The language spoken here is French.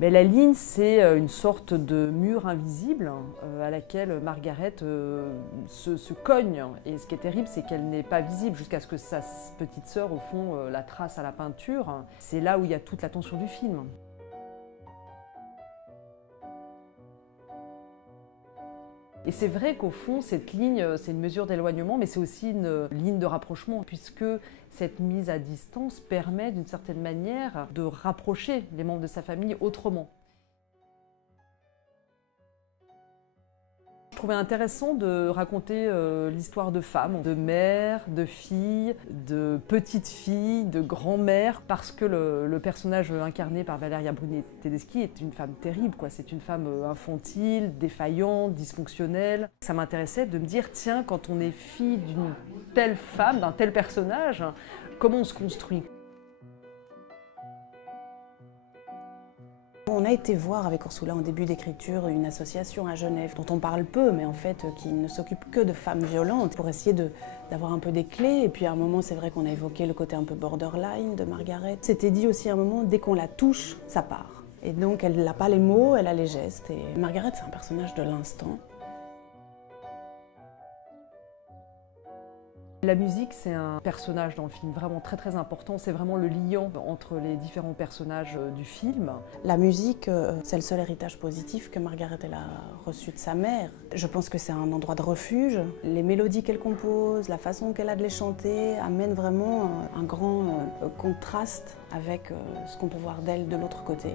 Mais la ligne, c'est une sorte de mur invisible à laquelle Margaret se cogne. Et ce qui est terrible, c'est qu'elle n'est pas visible jusqu'à ce que sa petite sœur, au fond, la trace à la peinture. C'est là où il y a toute la tension du film. Et c'est vrai qu'au fond, cette ligne, c'est une mesure d'éloignement, mais c'est aussi une ligne de rapprochement, puisque cette mise à distance permet d'une certaine manière de rapprocher les membres de sa famille autrement. Je trouvais intéressant de raconter l'histoire de femmes, de mères, de filles, de petites filles, de grand-mères, parce que le personnage incarné par Valeria Bruni-Tedeschi est une femme terrible, quoi. C'est une femme infantile, défaillante, dysfonctionnelle. Ça m'intéressait de me dire, tiens, quand on est fille d'une telle femme, d'un tel personnage, comment on se construit ? On a été voir avec Ursula en début d'écriture une association à Genève dont on parle peu, mais en fait qui ne s'occupe que de femmes violentes pour essayer d'avoir un peu des clés. Et puis à un moment, c'est vrai qu'on a évoqué le côté un peu borderline de Margaret. C'était dit aussi à un moment, dès qu'on la touche, ça part. Et donc elle n'a pas les mots, elle a les gestes. Et Margaret, c'est un personnage de l'instant. La musique, c'est un personnage dans le film vraiment très très important. C'est vraiment le liant entre les différents personnages du film. La musique, c'est le seul héritage positif que Margaret elle a reçu de sa mère. Je pense que c'est un endroit de refuge. Les mélodies qu'elle compose, la façon qu'elle a de les chanter, amènent vraiment un grand contraste avec ce qu'on peut voir d'elle de l'autre côté.